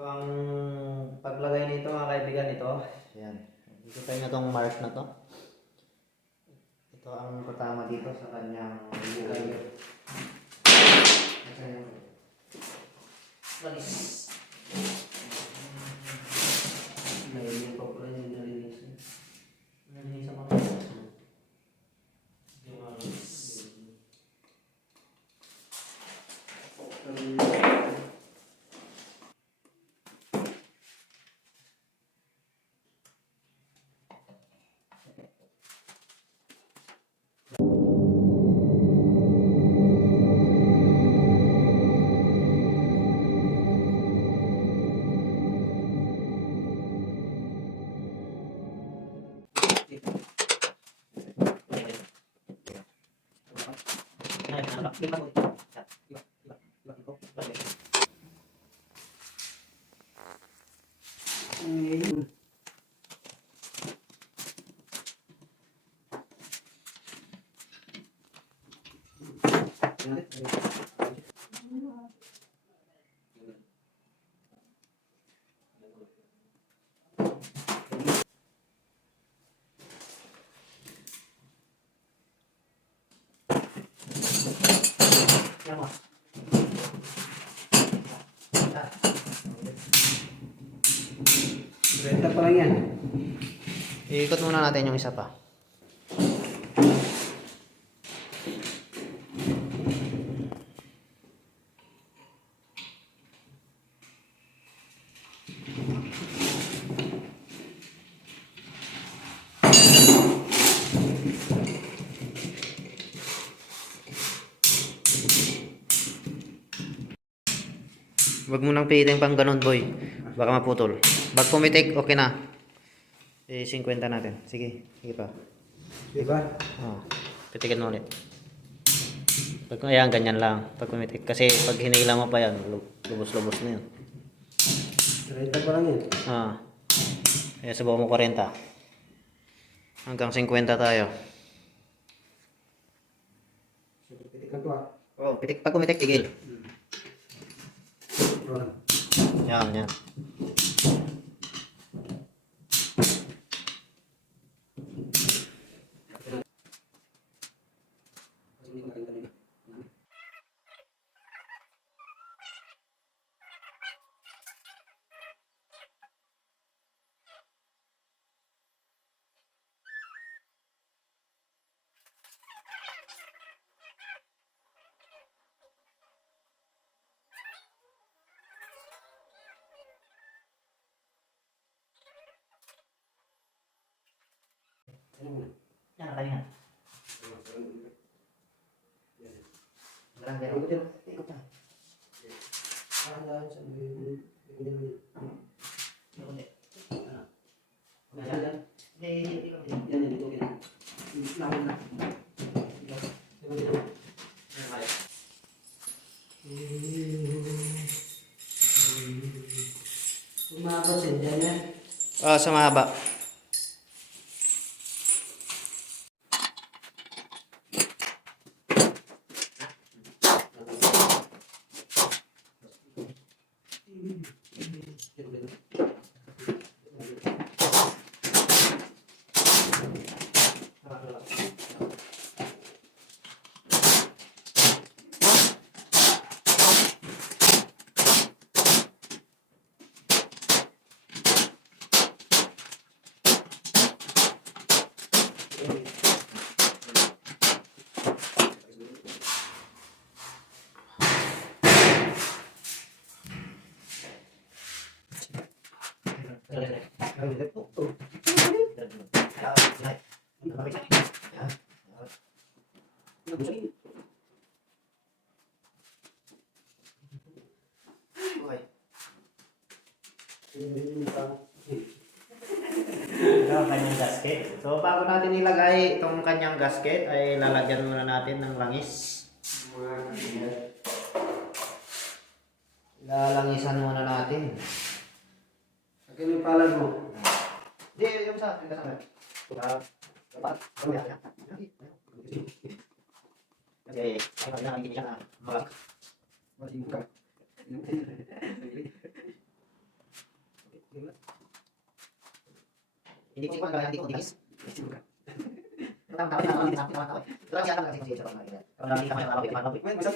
Ito ang paglagay nito mga kaibigan ito. Ayan. Ikita nyo itong mark na to. Ito ang patama dito sa kanyang buhay. Lalis. Nalilis ko pala yung nalilis. Nalilis ako na. Yung lalis. Benta pa lang yan. Iikot muna natin yung isa pa. Huwag mo nang pilitin pang ganun, boy. Baka maputol. Pag pumitik, okay na. 50 natin. Sige, sige pa. Diba? Oh, pitikin mo ulit. Pag ayan, ganyan lang. Pag pumitik. Kasi pag hinila mo pa yan, lubos-lubos na yun. Benta pa lang yan. Kaya subukan mo 40. Hanggang 50 tayo. Pitik na to ah. Oh, pitik. Pag pumitik, tigil. Yan, yan. Yan, nakalingan. Ikot na. Umabot din dyan yan. Sa mahaba. Ito ang kanyang gasket. So bago natin ilagay itong kanyang gasket ay lalagyan muna natin ng langis. Lalangisan muna natin. Akin yung palad mo. Hindi, yung sa akin kasama. Dapat. Kasi ay nakikita siya na mag. Hindi ko siguro hindi ko tigas. Tama-tama na ako, tama-tama. Pero kasi alam kasi kung sino siya. Kalau lagi ka may malapit. Wait, masam.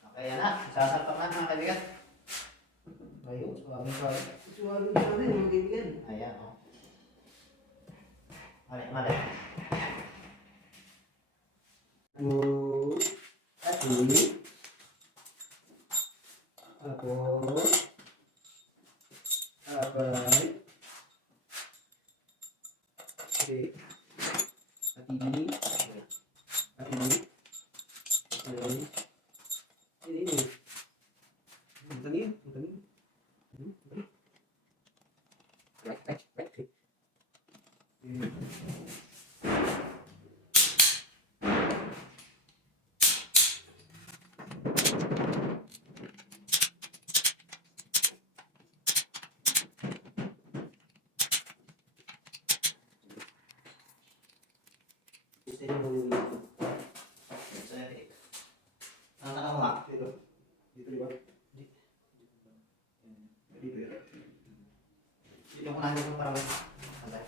Okay, yan na. Sasalpak na mga kaibigan. Ayun, aming kawin. Ayan, oh. Mali. Ang taka mo nga. Dito ko na dito para mag-antay.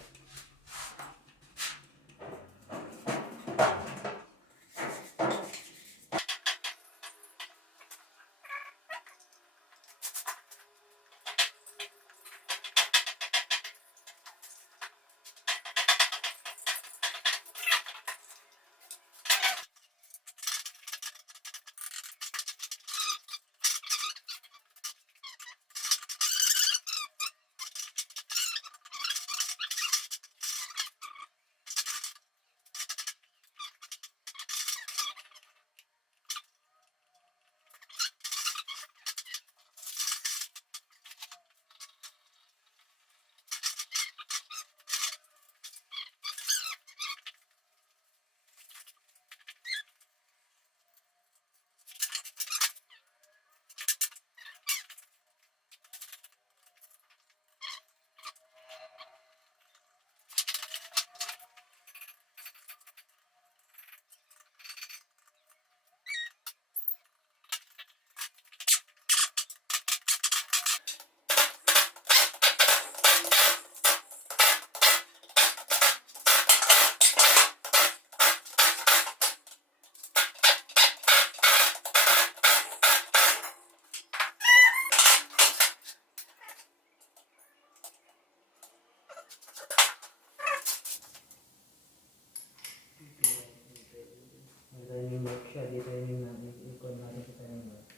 Timing mark siya, di timing natin. Ikon natin sa timing mark.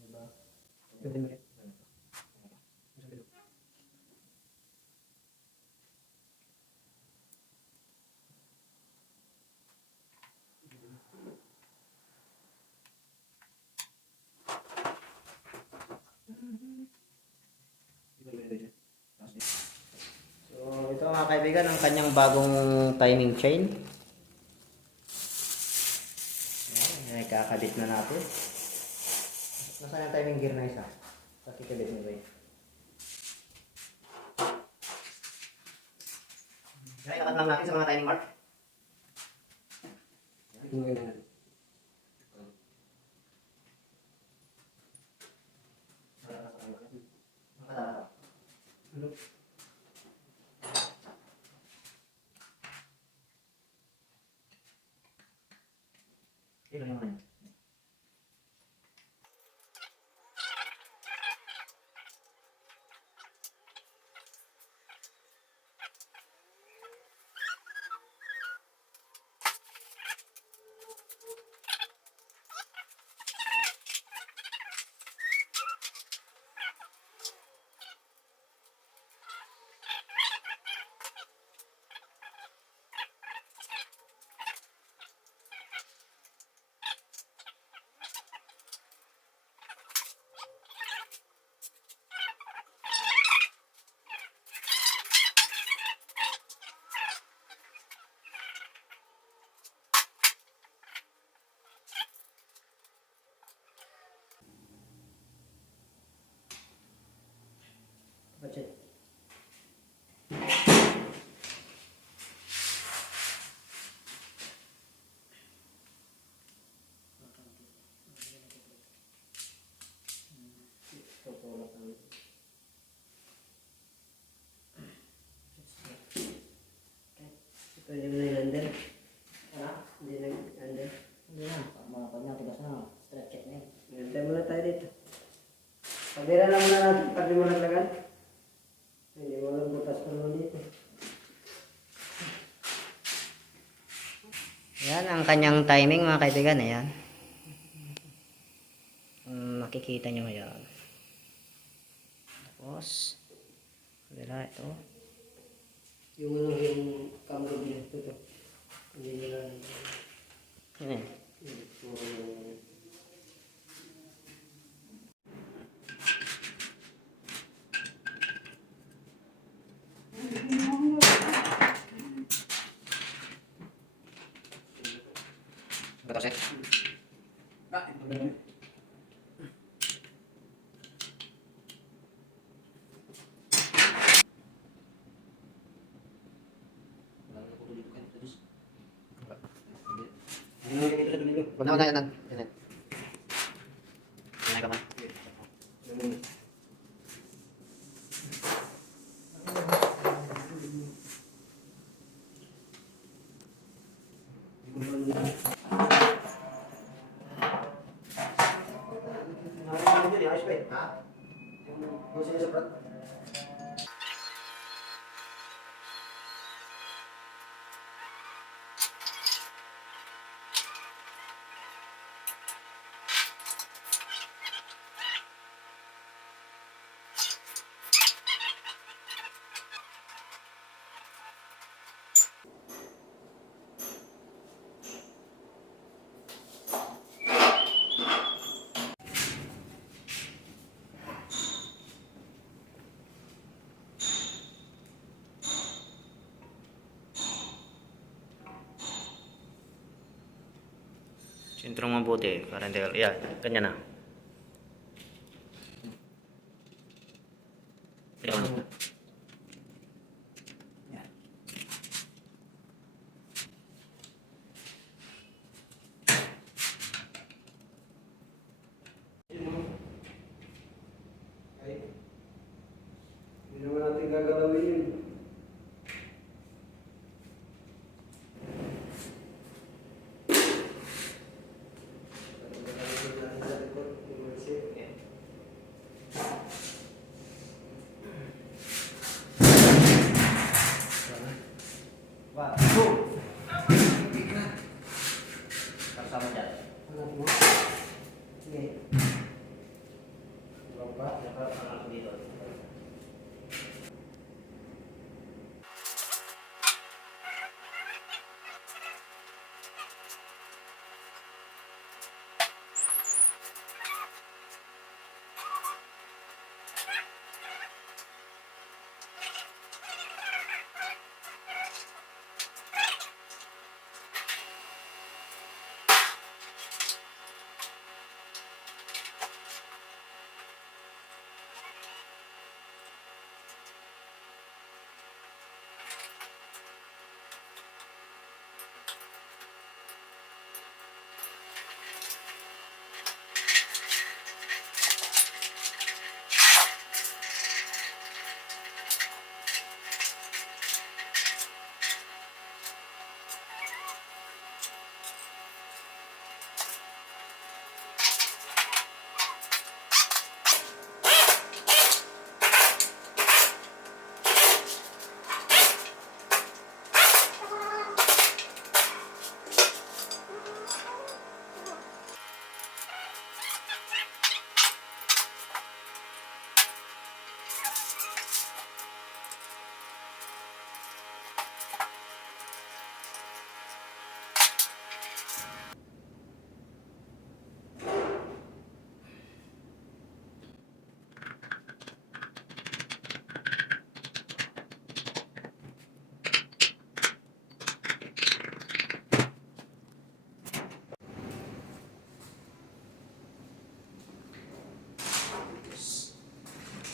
Diba? So, ito mga kaibigan, ang kanyang bagong timing chain. Ayan, kakabit na natin. Nasaan yung timing gear na isa? Kasi kabit mo ba yun? Kaya ikat lang natin sa mga timing mark. Ito yung ano. Hindi na, hindi. Hindi na. Mga pag natigas na. Stretch check na yun. Hintay muna tayo dito. Pabira lang muna natin pag di mo naglagan. Hindi mo lang butas pa naman dito. Yan ang kanyang timing mga kaibigan. Ayan. Makikita nyo yan. Tapos, kabila ito. Yung ano, yung kamera dito. Ito. Hindi nila. Yun eh. Betul sih. Wala na yan. Yan. Yan ka man. Sentrong mabuti para hindi ya, ganyan na. Hindi naman natin gagalawin yun. Sama dyan. Anak mo? Sige. Baba. Dapat anak dito.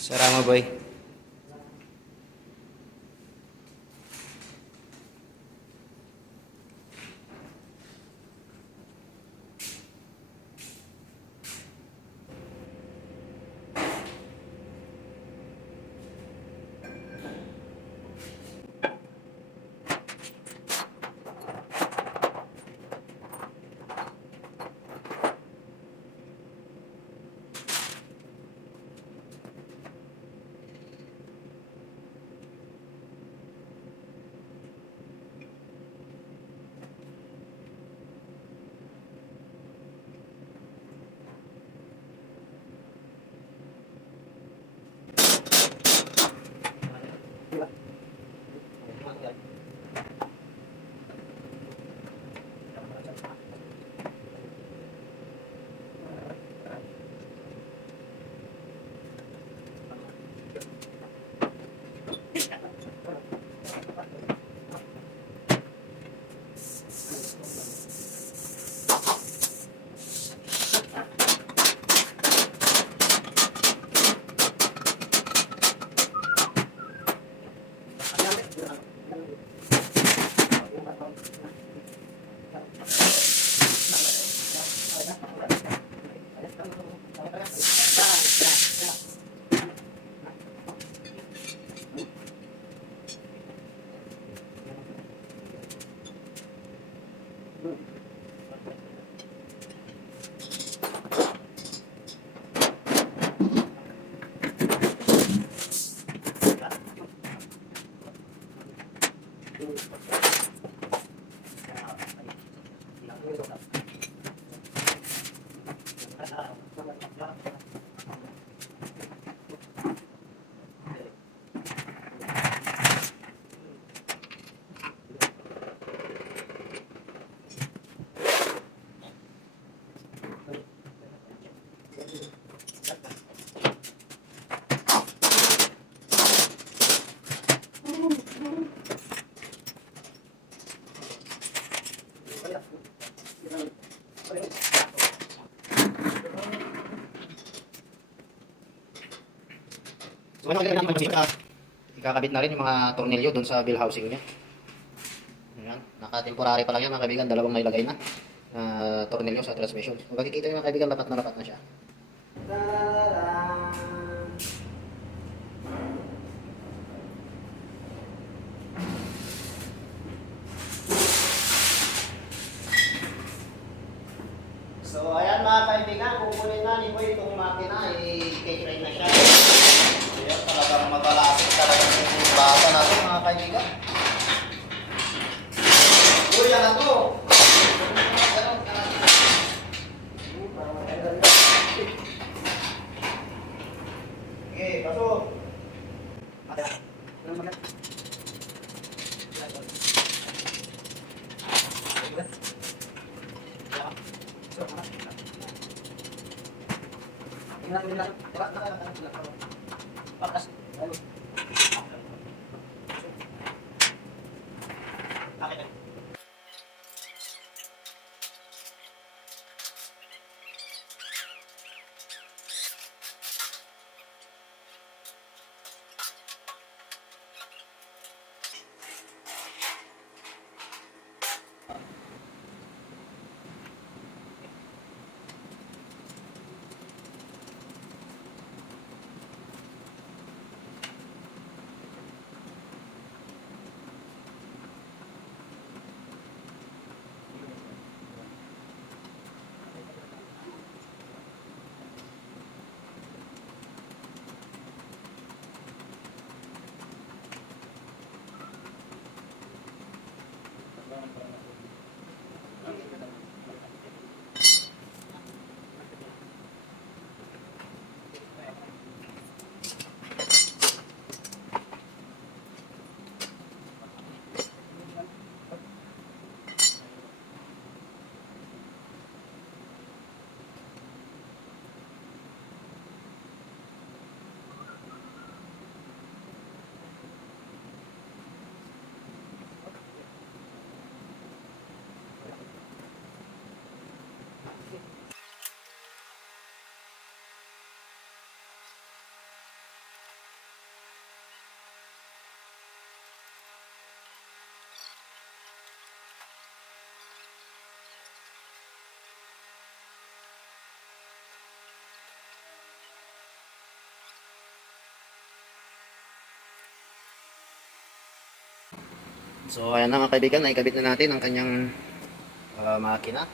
Sara mo, boy. So, ano kailangan natin ikakabit na rin yung mga tornilyo doon sa bill housing niya. Ayan, naka-temporary pa lang yan mga kaibigan, dalawang nailagay na tornilyo sa transmission. Kung makikita nyo mga kaibigan, lapat na siya. So ayan mga kaibigan, kukunin na ni Boy itong makina, i-take na siya. Ayan, talagang mabalasik talaga yung bata natin mga kaibigan. Uy, yan na to! Okay, pasok! So ayan na mga kaibigan, naikabit na natin ang kanyang makina.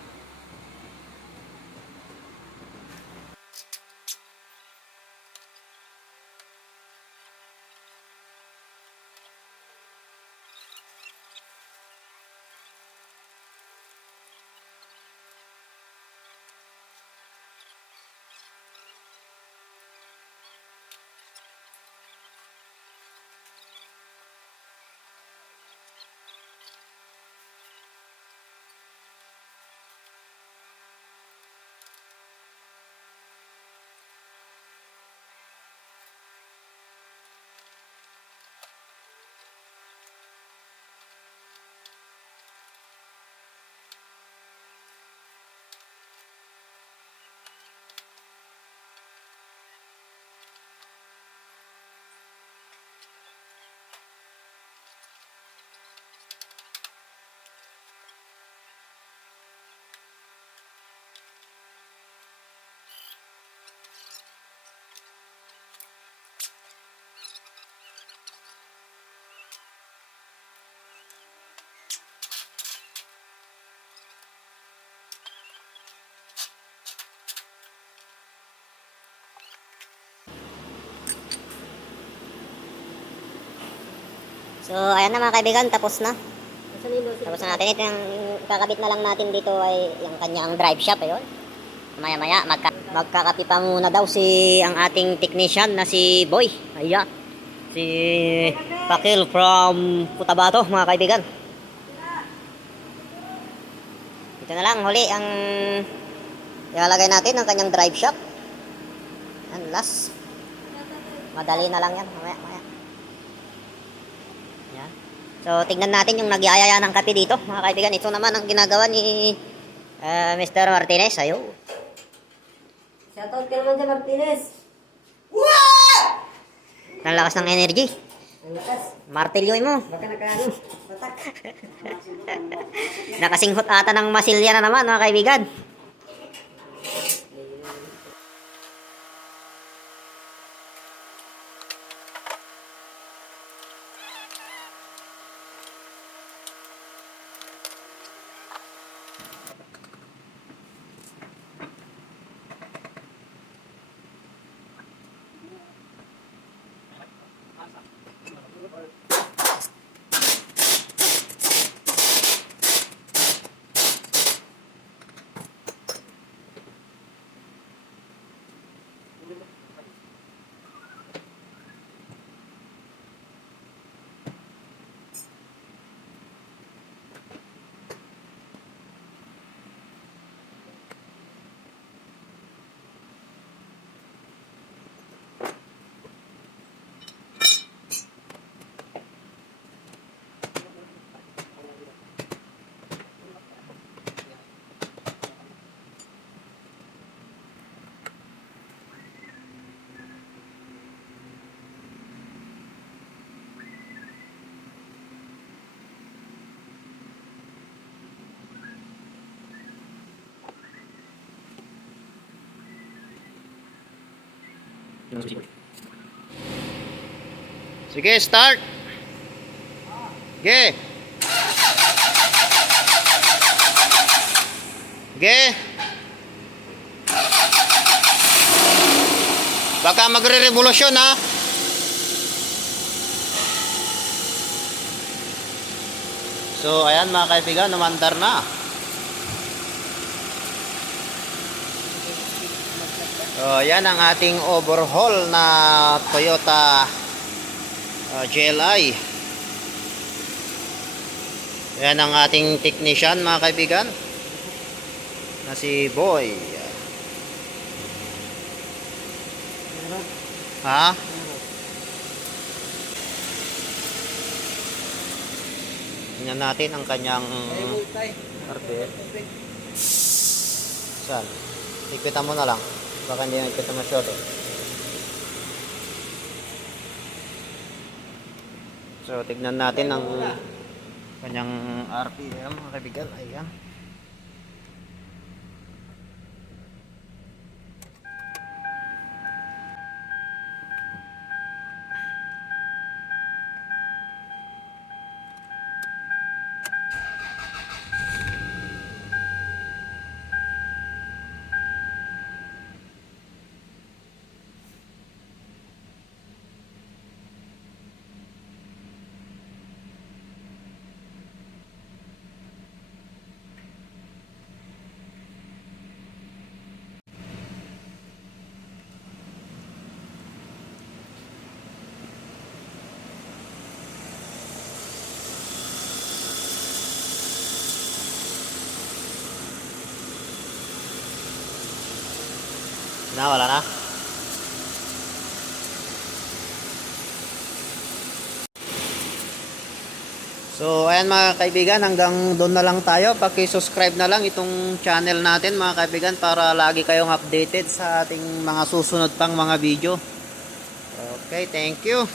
So, ayan na mga kaibigan, tapos na. Asan yung losin? Tapos na natin. Ito yung kakabit na lang natin dito ay yung kanyang drive shaft. Ayun. Maya-maya, magkakapi pa muna daw ang ating technician na si Boy. Ayan. Si Pakil from Cotabato, mga kaibigan. Ito na lang, huli ang ilalagay natin ang kanyang drive shaft. Yan, last. Madali na lang yan. Maya. Yan. So, tignan natin yung nagyayaya ng kape dito, mga kaibigan. Ito naman ang ginagawa ni Mr. Martinez. Ayo. Shoutout ka naman dyan, Martinez. Ang lakas ng energy. Ang lakas. Martilyoy mo. Baka nakaano. Batak. Nakasinghot ata ng masilya na naman, mga kaibigan. Sige, start. Ge. Ge. Baka magre-revolusyon ha. So, ayan mga kaibigan, umandar na. So, yan ang ating overhaul na Toyota GLI. Yan ang ating technician mga kaibigan na si Boy. Ha? Tingnan natin ang kanyang RPM. Saan? Ikpitan mo na lang. Baka hindi na ikpitan masyado. So, tignan natin ang kanyang RPM mga kaibigan. Ayan. Wala na. So, ayan mga kaibigan, hanggang doon na lang tayo. Paki-subscribe na lang itong channel natin mga kaibigan para lagi kayong updated sa ating mga susunod pang mga video. Okay, thank you.